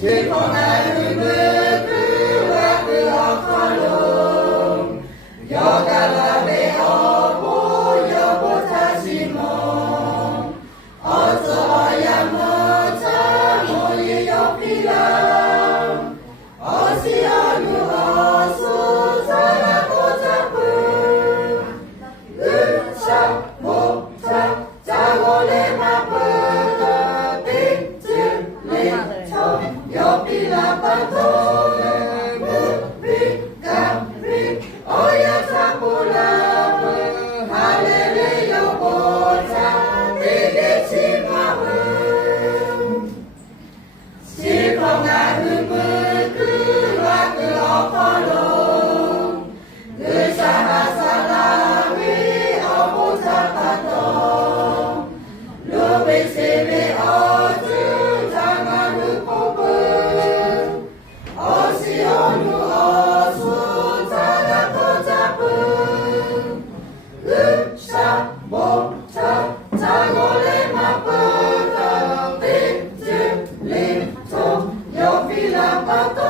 실컷나름을 그와 그 어컬롱 여갈라베 어보 여보 타시몽 어서야 모자 모이 옆이랑 어시어누 어수 사라고 잡음 으차 목차 자고래 마프다 빅즐리 초 옆이라 파토네 무비가비 어야 사보라브 할레레 여보자 되게 심화음 실컷나름을 그와 그 어컬롱 그 사라사라위 어보자 파토 루베세베 어즈 장아르 뽑은 어시어누 어수 자라고 잡은 으샤 목차 자고래 마프다 빅즐리 초 옆이라 파토